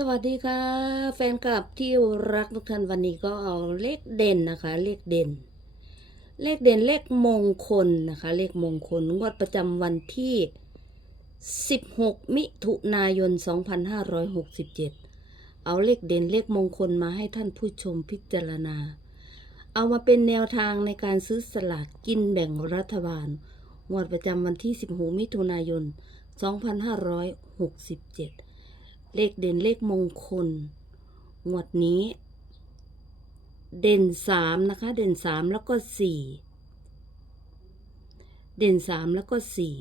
สวัสดีค่ะ แฟนคลับที่รักทุกท่านวันนี้ก็เอาเลขเด่นนะคะ เลขเด่น เลขเด่นเลขมงคลนะคะ เลขมงคลงวดประจำวันที่ 16 มิถุนายน 2567 เอาเลขเด่นเลขมงคลมาให้ท่านผู้ชมพิจารณา เอามาเป็นแนวทางในการซื้อสลากกินแบ่งรัฐบาลงวดประจำวันที่ 16 มิถุนายน 2567 เลขเด่นเลขมงคล งวดนี้ เด่นสามนะคะ เด่นสามแล้วก็สี่เด่นสามแล้วก็สี่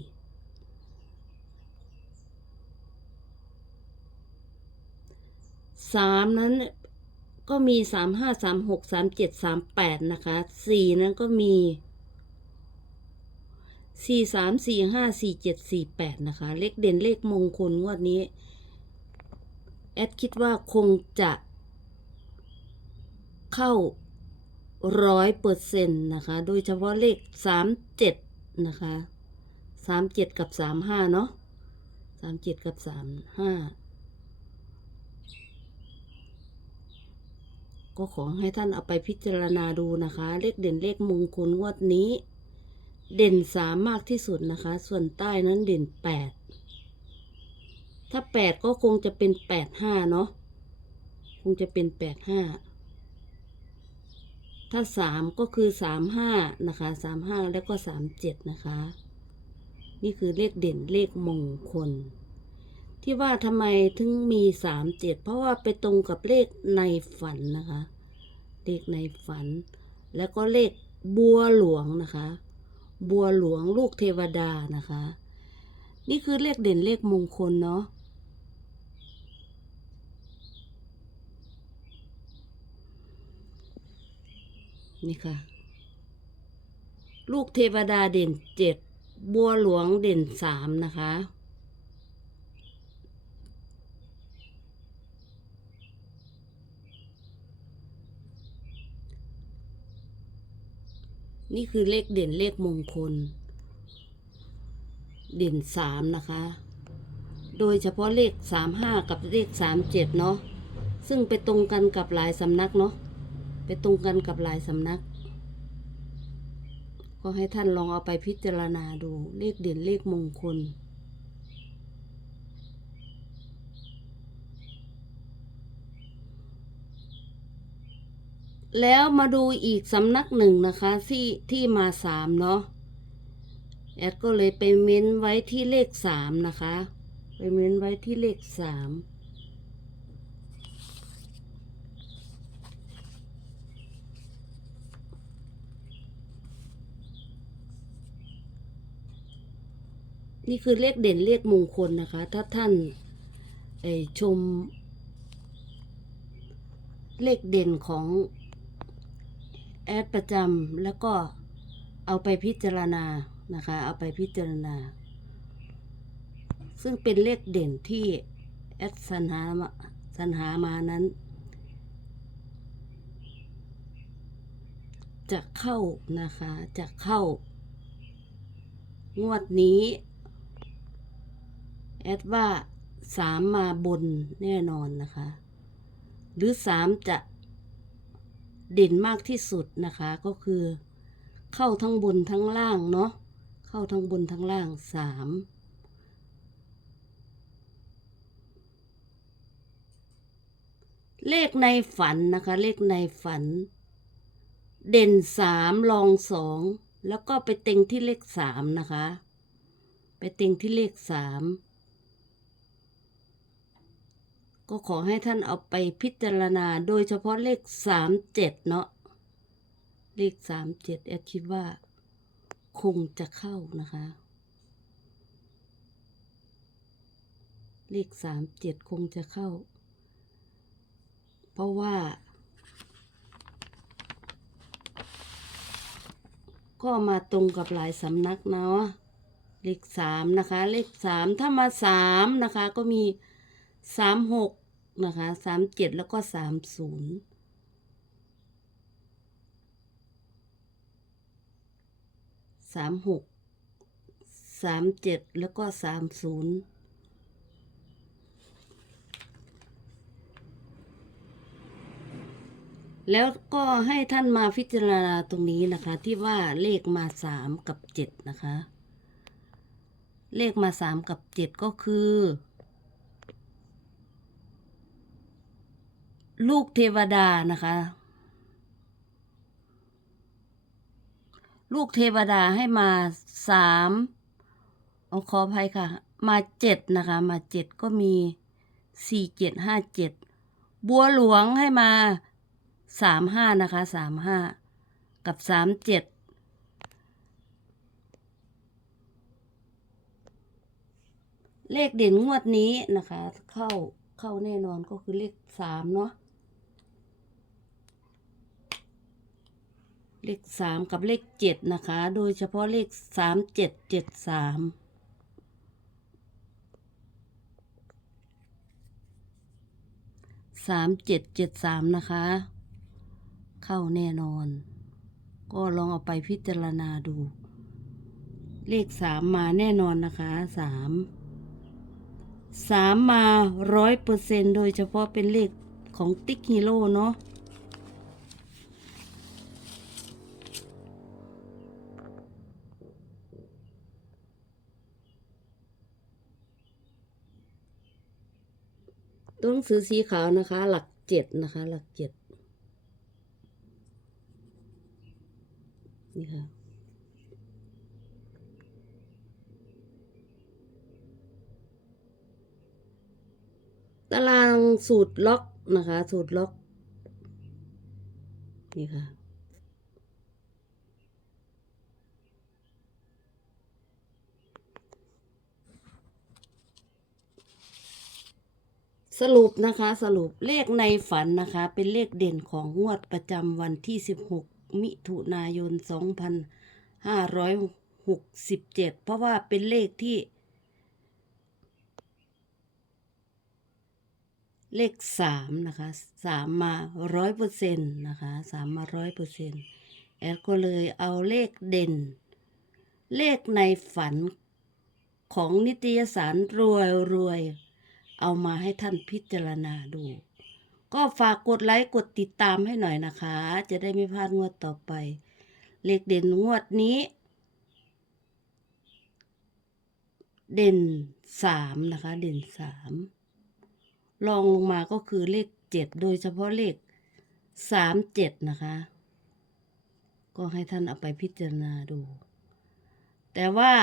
สามนั้นก็มีสามห้าสามหกสามเจ็ดสามแปดนะคะสี่นั้นก็มีสี่สามสี่ห้าสี่เจ็ดสี่แปดนะคะ เลขเด่นเลขมงคลงวดนี้ แอดคิดว่าคงจะเข้าร้อยเปอร์เซ็นต์นะคะ โดยเฉพาะเลขสามเจ็ดนะคะสามเจ็ดกับสามห้าเนาะสามเจ็ดกับสามห้าก็ขอให้ท่านเอาไปพิจารณาดูนะคะ เลขเด่นเลขมงคลงวดนี้ เด่นสามมากที่สุดนะคะ ส่วนใต้นั้นเด่นแปด ถ้าแปดก็คงจะเป็นแปดห้าเนาะ คงจะเป็นแปดห้า ถ้าสามก็คือสามห้านะคะสามห้าแล้วก็สามเจ็ดนะคะ นี่คือเลขเด่นเลขมงคล ที่ว่าทำไมถึงมีสามเจ็ดเพราะว่าไปตรงกับเลขในฝันนะคะ เลขในฝัน แล้วก็เลขบัวหลวงนะคะ บัวหลวงลูกเทวดานะคะ นี่คือเลขเด่นเลขมงคลเนาะ นี่ค่ะ ลูกเทวดาเด่นเจ็ด บัวหลวงเด่นสามนะคะ นี่คือเลขเด่นเลขมงคล เด่นสามนะคะ โดยเฉพาะเลขสามห้ากับเลขสามเจ็ดเนาะ ซึ่งไปตรงกันกับหลายสำนักเนาะ ไปตรงกันกับหลายสำนัก ก็ให้ท่านลองเอาไปพิจารณาดูเลขเด่นเลขมงคล แล้วมาดูอีกสำนักหนึ่งนะคะที่ที่มาสามเนาะแอดก็เลยไปเม้นไว้ที่เลขสามนะคะ ไปเม้นไว้ที่เลขสาม นี่คือเลขเด่นเลขมงคลนะคะ ถ้าท่านชม เลขเด่นของแอดประจำแล้วก็เอาไปพิจารณานะคะ เอาไปพิจารณา ซึ่งเป็นเลขเด่นที่แอดสรรหาสรรหามานั้น จะเข้านะคะ จะเข้างวดนี้ แอดว่าสามมาบนแน่นอนนะคะ หรือสามจะเด่นมากที่สุดนะคะก็คือ เข้าทั้งบนทั้งล่างเนาะเข้าทั้งบนทั้งล่างสามเลขในฝันนะคะ เลขในฝัน เด่นสามรองสองแล้วก็ไปเต็งที่เลขสามนะคะ ไปเต็งที่เลขสาม ก็ขอให้ท่านเอาไปพิจารณาโดยเฉพาะเลขสามเจ็ดเนาะเลขสามเจ็ดแอดคิดว่า คงจะเข้านะคะ เลขสามเจ็ดคงจะเข้า เพราะว่า ก็มาตรงกับหลายสำนักเนาะเลขสามนะคะ เลขสามถ้ามาสามนะคะก็มี สามหกนะคะสามเจ็ดแล้วก็สามศูนย์สามหกสามเจ็ดแล้วก็สามศูนย์แล้วก็ให้ท่านมาพิจารณาตรงนี้นะคะ ที่ว่าเลขมาสามกับเจ็ดนะคะ เลขมาสามกับเจ็ดก็คือ ลูกเทวดานะคะ ลูกเทวดาให้มาสามเอาขออภัยค่ะ มาเจ็ดนะคะ มาเจ็ดก็มีสี่เจ็ดห้าเจ็ดบัวหลวงให้มาสามห้านะคะสามห้ากับสามเจ็ดเลขเด่นงวดนี้นะคะ เข้าเข้าแน่นอนก็คือเลขสามเนาะ เลขสามกับเลขเจ็ดนะคะ โดยเฉพาะเลขสามเจ็ดเจ็ดสามสามเจ็ดเจ็ดสามนะคะ เข้าแน่นอน ก็ลองเอาไปพิจารณาดู เลขสามมาแน่นอนนะคะสามสามมาร้อยเปอร์เซนโดยเฉพาะเป็นเลขของติ๊กฮีโร่เนาะ ตัวหนังสือสีขาวนะคะ หลักเจ็ดนะคะ หลักเจ็ดนี่ค่ะตารางสูตรล็อกนะคะ สูตรล็อก นี่ค่ะ สรุปนะคะสรุปเลขในฝันนะคะ เป็นเลขเด่นของงวดประจำวันที่ 16 มิถุนายน 2567 เพราะว่าเป็นเลขที่ เลขสามนะคะสามมาร้อยเปอร์เซ็นต์นะคะสามมาร้อยเปอร์เซ็นต์แอดก็เลยเอาเลขเด่น เลขในฝันของนิตยสารรวยรวย เอามาให้ท่านพิจารณาดู ก็ฝากกดไลค์กดติดตามให้หน่อยนะคะ จะได้ไม่พลาดงวดต่อไป เลขเด่นงวดนี้ เด่นสามนะคะ เด่นสามลองลงมาก็คือเลขเจ็ดโดยเฉพาะเลขสามเจ็ดนะคะ ก็ให้ท่านเอาไปพิจารณาดู แต่ว่า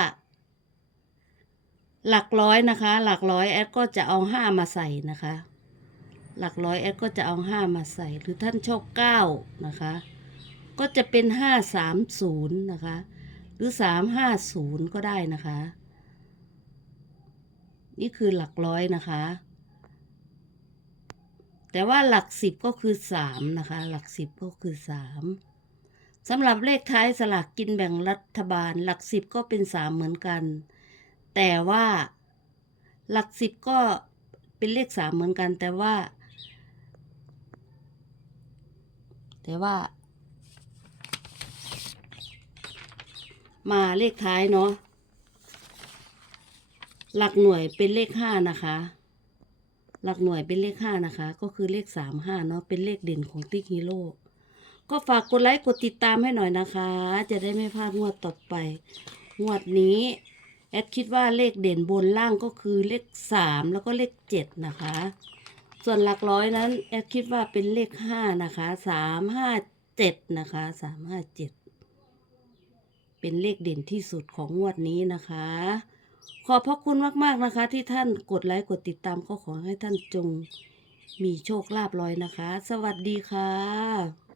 หลักร้อยนะคะ หลักร้อยแอดก็จะเอาห้ามาใส่นะคะ หลักร้อยแอดก็จะเอาห้ามาใส่ หรือท่านชอบเก้านะคะ ก็จะเป็นห้าสามศูนย์นะคะ หรือสามห้าศูนย์ก็ได้นะคะ นี่คือหลักร้อยนะคะ แต่ว่าหลักสิบก็คือสามนะคะ หลักสิบก็คือสามสำหรับเลขท้ายสลากกินแบ่งรัฐบาล หลักสิบก็เป็นสามเหมือนกัน แต่ว่าหลักสิบก็เป็นเลขสามเหมือนกัน แต่ว่า แต่ว่า มาเลขท้ายเนาะหลักหน่วยเป็นเลขห้านะคะ หลักหน่วยเป็นเลขห้านะคะ ก็คือเลขสามห้าเนาะ เป็นเลขเด่นของติ๊กฮีโร่ก็ฝากกดไลค์กดติดตามให้หน่อยนะคะ จะได้ไม่พลาดงวดต่อไป งวดนี้ แอดคิดว่าเลขเด่นบนล่างก็คือเลขสามแล้วก็เลขเจ็ดนะคะ ส่วนหลักร้อยนั้นแอดคิดว่าเป็นเลขห้านะคะสามห้าเจ็ดนะคะสามห้าเจ็ดเป็นเลขเด่นที่สุดของงวดนี้นะคะ ขอบพระคุณมากๆนะคะ ที่ท่านกดไลค์กดติดตามก็ขอให้ท่านจงมีโชคลาภลอยนะคะ สวัสดีค่ะ